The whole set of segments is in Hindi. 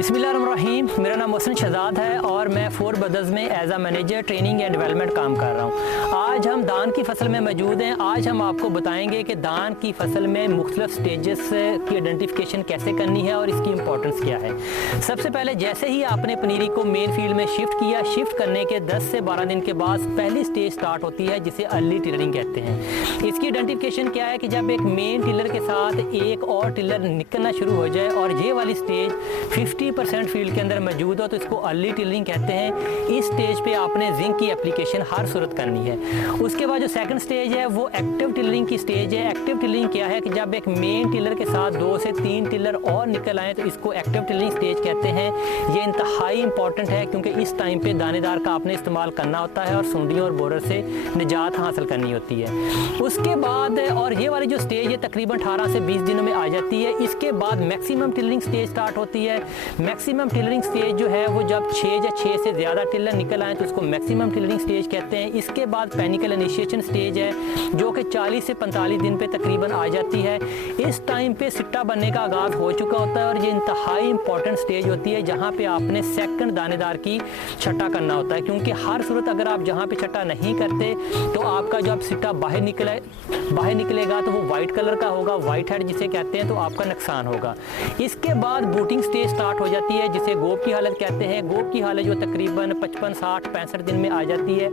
बिस्मिल्लाहिर्रहमानिर्रहीम। मेरा नाम मोहसिन शहजाद है और मैं फोर ब्रदर्स में as a manager training and development काम कर रहा हूँ। आज हम धान की फसल में मौजूद हैं। आज हम आपको बताएंगे कि धान की फसल में मुख्तलिफ स्टेजेस की आइडेंटिफिकेशन कैसे करनी है और इसकी इंपॉर्टेंस क्या है। सबसे पहले जैसे ही आपने पनीरी को मेन फील्ड में शिफ्ट किया, शिफ्ट करने के 10 से 12 दिन के बाद पहली स्टेज स्टार्ट होती है जिसे अर्ली टिलरिंग कहते हैं। इसकी आइडेंटिफिकेशन क्या है कि जब एक मेन टिलर के साथ एक और टिलर निकलना शुरू हो जाए और ये वाली स्टेज 50% फील्ड के अंदर मौजूद हो तो इसको अर्ली टिलरिंग कहते हैं। इस स्टेज पे आपने जिंक की एप्लीकेशन हर सूरत करनी है। उसके बाद जो सेकंड स्टेज है वो एक्टिव टिलरिंग की स्टेज है। एक्टिव टिलरिंग क्या है कि जब एक मेन टिलर के साथ 2 से 3 टिलर और निकल आए तो इसको एक्टिव टिलरिंग स्टेज कहते हैं। ये इंतहाई इंपॉर्टेंट है क्योंकि इस टाइम पे दानेदार का आपने इस्तेमाल करना होता है और सूंडियों और बोरर से निजात हासिल करनी होती है। उसके बाद और ये वाली जो स्टेज है तकरीबन 18 से 20 दिनों में आ जाती है। इसके बाद मैक्सिमम टिलरिंग स्टेज स्टार्ट होती है। मैक्सिमम टिलरिंग स्टेज जो है वो जब 6 से ज़्यादा टिलर निकल आए तो उसको मैक्सिमम टिलरिंग स्टेज कहते हैं। इसके बाद पैनिकल इनिशिएशन स्टेज है जो कि 40 से 45 दिन पे तकरीबन आ जाती है। इस टाइम पे सिट्टा बनने का आगाज़ हो चुका होता है और ये इंतहाई इंपॉर्टेंट स्टेज होती है जहाँ पे आपने सेकंड दानेदार की छट्टा करना होता है, क्योंकि हर सूरत अगर आप जहाँ पे छट्टा नहीं करते तो आपका जब सिट्टा बाहर निकलेगा तो वो वाइट कलर का होगा, वाइट हेड जिसे कहते हैं, तो आपका नुकसान होगा। इसके बाद बूटिंग स्टेज स्टार्ट हो जाती है जिसे गोब की हालत कहते हैं। गोब की हालत जो तकरीबन 55, 60, 65 दिन में आ जाती है।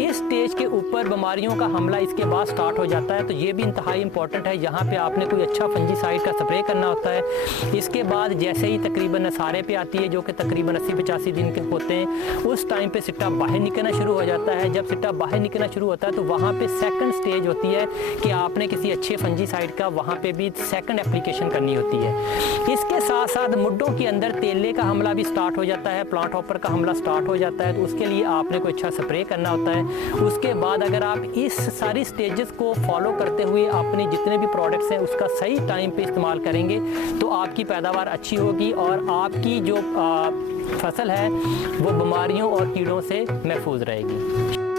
इस स्टेज के ऊपर बीमारियों का हमला इसके बाद स्टार्ट हो जाता है, तो ये भी इंतहाई इंपॉर्टेंट है। यहाँ पे आपने कोई अच्छा फंजीसाइड का स्प्रे करना होता है। इसके बाद जैसे ही तकरीबन नसारे पे आती है जो कि तकरीबन 80-85 दिन के होते हैं, उस टाइम पे सिट्टा बाहर निकलना शुरू हो जाता है। जब सिट्टा बाहर निकलना शुरू होता है तो वहाँ पे सेकंड स्टेज होती है कि आपने किसी अच्छे फंजीसाइड का वहाँ पे भी सेकंड एप्लीकेशन करनी होती है। इसके साथ साथ मुड्डों के अंदर तेले का हमला भी स्टार्ट हो जाता है, प्लांट हॉपर का हमला स्टार्ट हो जाता है, तो उसके लिए आपने कोई अच्छा स्प्रे करना होता है। उसके बाद अगर आप इस सारी स्टेजेस को फॉलो करते हुए अपने जितने भी प्रोडक्ट्स हैं उसका सही टाइम पे इस्तेमाल करेंगे तो आपकी पैदावार अच्छी होगी और आपकी जो फसल है वो बीमारियों और कीड़ों से महफूज रहेगी।